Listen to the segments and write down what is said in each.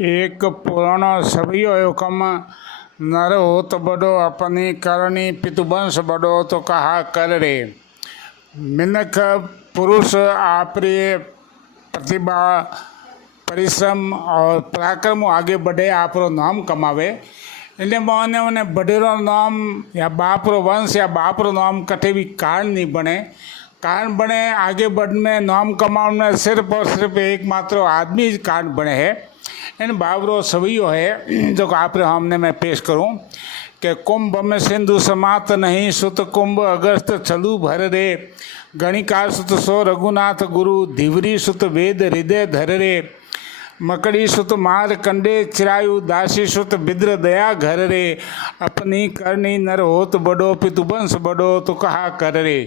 एक पुराणो सभियो हुकम नर होत बड़ो अपनी करनी पितुवंश बड़ो तो कहा कर रे। मिनख पुरुष आपरे प्रतिभा परिश्रम और पराक्रम आगे बढ़े आपरो नाम कमावे। એટલે મને બઢેરો નામ या બાપરો वंश या बापरो नाम कटे भी कारण नहीं बने। कारण बने आगे बढ़ने नाम कमाने में सिर्फ और सिर्फ एकमात्र आदमी कारण बने है। इन बाबरो सवियो है जो आपरे हमने मैं पेश करूं कि कुंभ में सिंधु समात नहीं सुत कुंभ अगस्त चलू भर रे। गणिकार सुत सो रघुनाथ गुरु धीवरी सुत वेद हृदय धर रे। मकड़ी सुत मार कंडे चिरायु दासी सुत बिद्र दया घर रे। अपनी करनी नर होत बड़ो पितुवंश बड़ो तो कहा कर रे।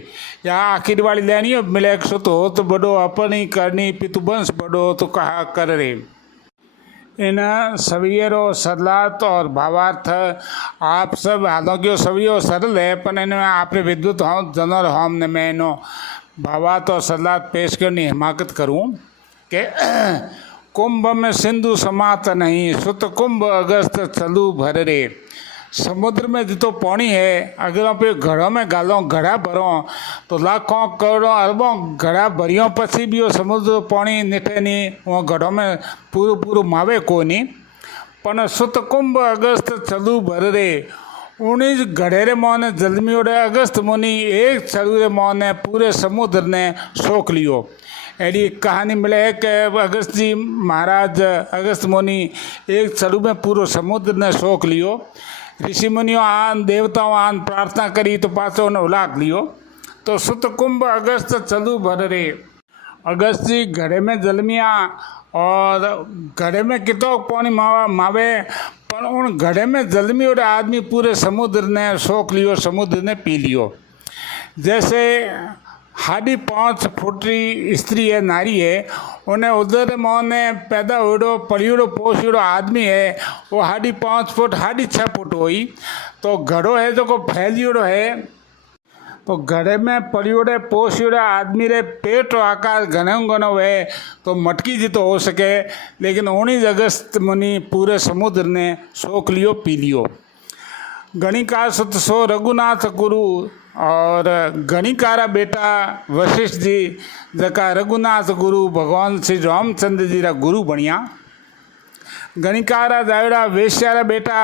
या आखिर वाली लाइन है मिले सुत होत बड़ो अपनी करनी पितुवंश बड़ो तो कहा कर रे। इन सवियरो सरलात और भावार्थ आप सब हालांकि सवियो सरल है पर इनमें आपने विद्युत हो जनर होम में इनो भावार्थ और सरलात पेश करनी हिमाकत करूं कि कुंभ में सिंधु समात नहीं सुत कुंभ अगस्त चलू भर रे। समुद्र में जितो पानी है अगर आप घड़ों में गालो घड़ा भरो तो लाखों करोड़ों अरबों घड़ा भरियों पसी भी वो समुद्र पानी निठे नहीं वो घड़ों में पूरू पूरू मावे को नहीं। पर सुत कुंभ अगस्त चलू भर रे। 19 घड़ेरे मोने जलमी उड़े अगस्त मुनि एक चलूरे मोने पूरे समुद्र ने सोख लियो। ऐसी कहानी मिले है कि अगस्त जी महाराज अगस्त मुनि एक चलू में पूरा समुद्र ने सोख लियो। ऋषि मुनियों आन देवताओं आन प्रार्थना करी तो पाछो ने उलाक लियो। तो सुत कुंभ अगस्त चलू भर रे। अगस्त जी घड़े में जलमिया और घड़े में कितो पानी मावे पर उन घड़े में जलमी और आदमी पूरे समुद्र ने सोख लियो समुद्र ने पी लियो। जैसे 5.5 फुटी स्त्री है नारी है उन्हें उधर मोने पैदा हुड़ो पलियोड़ो पोषियोड़ो आदमी है वो 5.5 फुट 6.5 फुट हुई। तो घड़ो है जो को फैलियोड़ो है तो घड़े में पलियोड़े पोषियोड़े आदमी रे पेट आकार घनो घनो है तो मटकी जी तो हो सके। लेकिन 19 अगस्त मुनि पूरे समुद्र ने सोख लियो पी लियो। गणिकार सुत सो रघुनाथ गुरु और गणिकारा बेटा वशिष्ठ जी जका रघुनाथ गुरु भगवान श्री रामचंद्र जी रा गुरु बनिया। गणिकारा जायड़ा वेश्यारा बेटा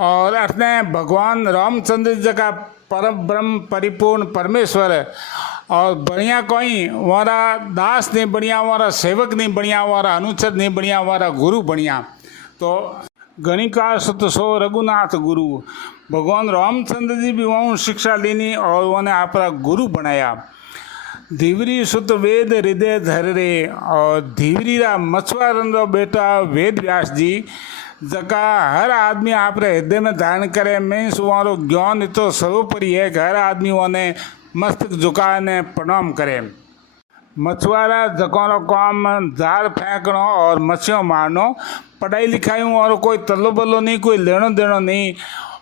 और अपने भगवान रामचंद्र जी जका परम ब्रह्म परिपूर्ण परमेश्वर और बढ़िया कोई वारा दास नहीं बढ़िया वारा सेवक नहीं बढ़िया वारा अनुचर नहीं बढ़िया वारा गुरु बढ़िया। तो गणिकार सुत सो रघुनाथ गुरु भगवान रामचंद्र जी भी वहाँ शिक्षा लेनी और उन्हें आपका गुरु बनाया। धीवरी सुत वेद हृदय धर रे। और धीवरी रा मछुआरन रो बेटा वेद व्यास जी जका हर आदमी आप हृदय में धारण करे। मीन्स वहाँ ज्ञान इतो सर्वोपरि है कि हर आदमी उन्हें मस्तक झुका ने प्रणाम करे। मछुआरा जको काम जाल फेंकनो और मछलियों मारनो पढ़ाई लिखाई और कोई तल्लो बल्लो नहीं कोई लेनो देनो नहीं।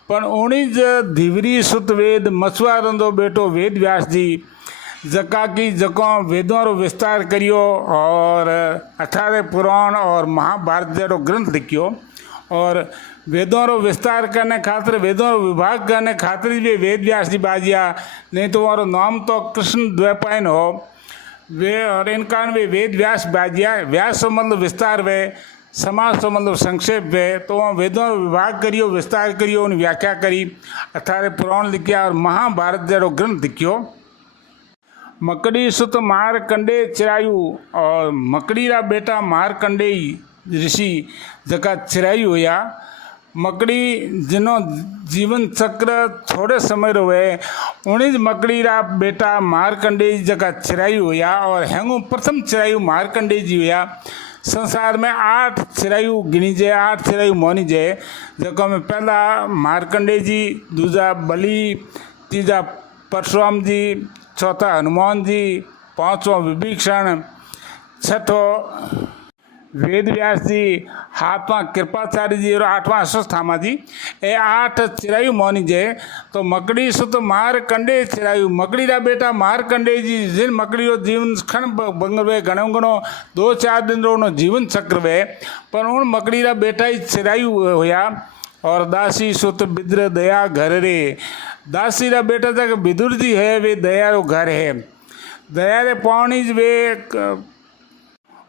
पर 19 धीवरी सुत वेद मछुआरन रो बेटो वेद व्यास जी जका की जको वेदों रो विस्तार करियो और 18 पुराण और महाभारत जैसो ग्रंथ लिखियो। और वेदों रो विस्तार करने खातिर वेदों रो विभाग करने खातिर भी वेद व्यास जी बाजिया नहीं तो वारो नाम तो कृष्ण द्वैपायन हो वे। और इन कारण वे वेद व्यास बाजिया। व्यास तो मतलब विस्तार वे समाज तो मतलब संक्षेप वे। तो वहाँ वेदों विभाग करियो विस्तार करियो उन व्याख्या करी 18 पुराण लिखिया और महाभारत जैसो ग्रंथ लिखियो। मकड़ी सुत मार कंडे चिरायु और मकड़ी रा बेटा मार कंडे ऋषि जका चिरायु हुआ। मकड़ी जिनो जीवन चक्र थोड़े समय रो है 19 मकड़ी रा बेटा मारकंडे जका चिरायु हुआ। और हेंगो प्रथम चिरायु मारकंडे जी हुआ। संसार में 8 चिरायु गिनी जे 8 चिरायु मोनी जे जको में पहला मारकंडे जी दूसरा बलि तीजा परशुराम जी चौथा हनुमान जी पांचवा विभीषण छठो वेद व्यास जी, 7वां कृपाचार्य जी और 8वां अश्वत्थामा जी, ए 8 चिरायु मौनी जे। तो मकड़ी सुत मारकंडे चिरायु, मकड़ी रा बेटा मारकंडे जी, जिन मकड़ी रो जीवन खण बंगवे घणो घणो 2-4 दिन रो जीवन चक्र वे, पर उन मकड़ी रा बेटा ही चिरायु होया। और दासी सुत बिद्र दया घर रे, दासी रा बेटा तक विदुर जी है, वे दया रो घर है। दया रे पावनी वे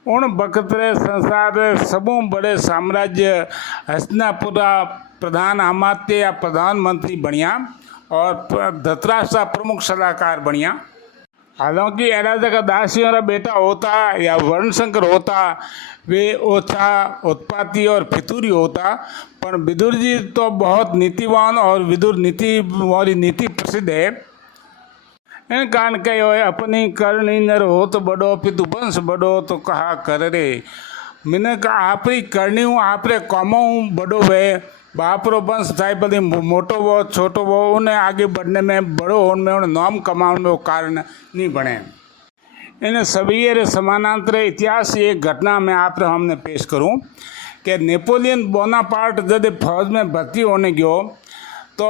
उन बखत रे संसार रे सबों बड़े साम्राज्य हस्तिनापुरा प्रधान अमात्य या प्रधानमंत्री बनिया और धतराष्ट्र प्रमुख सलाहकार बनिया। हालांकि एना जगह दासियों का बेटा होता या वर्णशंकर होता, वे ओछा उत्पाती और फितूरी होता, पर विदुर जी तो बहुत नीतिवान और विदुर नीति वाली नीति प्रसिद्ध है। इन कारण कहो है, अपनी करणी नर हो तो बड़ो, पितु वंश बड़ो तो कहा कर रे। मिनक आपरी करणी आपरे कमो बड़ो वे, बापरो वंश थाय बड़ी मोटो वो छोटो वो, उन्हें आगे बढ़ने में बड़ो होने में उन्हें नाम कमाने में वो कारण नहीं बने। इन सभी समानांतर इतिहास एक घटना में आप हमने पेश करूं कि नेपोलियन बोनापार्ट जब फौज में भर्ती होने गयो तो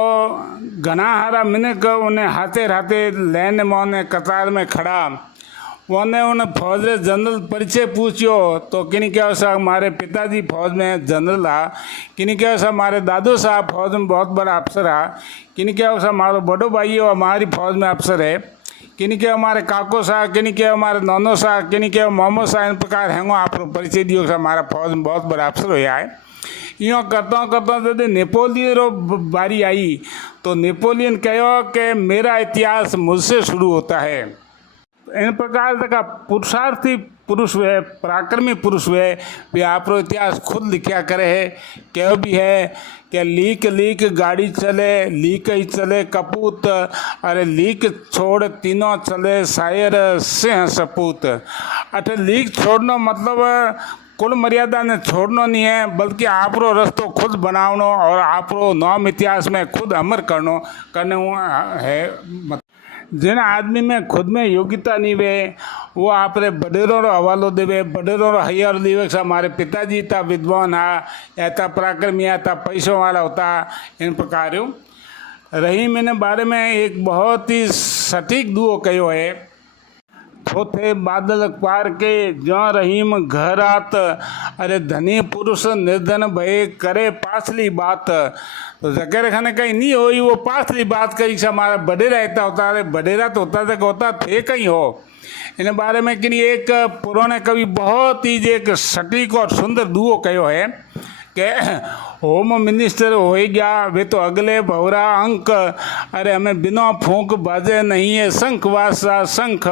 घना हारा मिनक उन्हें हाथे हाथे लाइन में उन्हें कतार में खड़ा, उन्हें फौज रे जनरल परिचय पूछियो तो किन्हीं क्या सा हमारे पिताजी फौज में जनरल आ, किन्हीं क्या सा हमारे दादू साहब फौज में बहुत बड़ा अफसर आ, किन्हीं क्या सा हमारा बड़ो भाई हो हमारी फौज में अफसर है, किन्हीं क्या हमारे काको साहब, किन्हीं क्या हमारे नौनो साहब, किन्हीं क्या मोमो साहब, इन प्रकार हैंगो आप परिचय दियो कि हमारा फौज में बहुत बड़ा अफसर होया है। यूँ करता जब नेपोलियन रो बारी आई तो नेपोलियन कहो कि मेरा इतिहास मुझसे शुरू होता है। इन प्रकार का पुरुषार्थी पुरुष वे, पराक्रमी पुरुष वे आप इतिहास खुद लिखा करे है। कहो भी है कि लीक लीक गाड़ी चले, लीक ही चले कपूत, अरे लीक छोड़ तीनों चले शायर सिंह सपूत। अटे लीक छोड़ना मतलब कुल मर्यादा ने छोड़ना नहीं है, बल्कि आपरो रस्तो खुद बनावनो और आपरो नाम इतिहास में खुद अमर करने है। जिन आदमी में खुद में योग्यता नहीं वे वो आपरे बडेरों रो हवालो देवे, बडेरों रो हयार देवे। हमारे पिताजी था विद्वान हा, या था पराक्रमी, या था पैसों वाला होता। इन प्रकार रही मैंने बारे में एक बहुत ही सटीक दुओ कहो है, थोथे बादल पार के जो रहीम घर आत, अरे धनी पुरुष निर्धन भय करे पासली बात। तो जगह खाने कहीं नहीं हो वो पासली बात करी से हमारा बडेरा इतना होता, अरे बडेरा तो होता तक होता थे कहीं हो। इन बारे में कि एक पुराने कवि बहुत ही एक सटीक और सुंदर दुओ कहो है कि होम मिनिस्टर हो गया वे तो अगले भवरा अंक, अरे हमें बिना फूंक बाजे नहीं है शंख वासा शंख।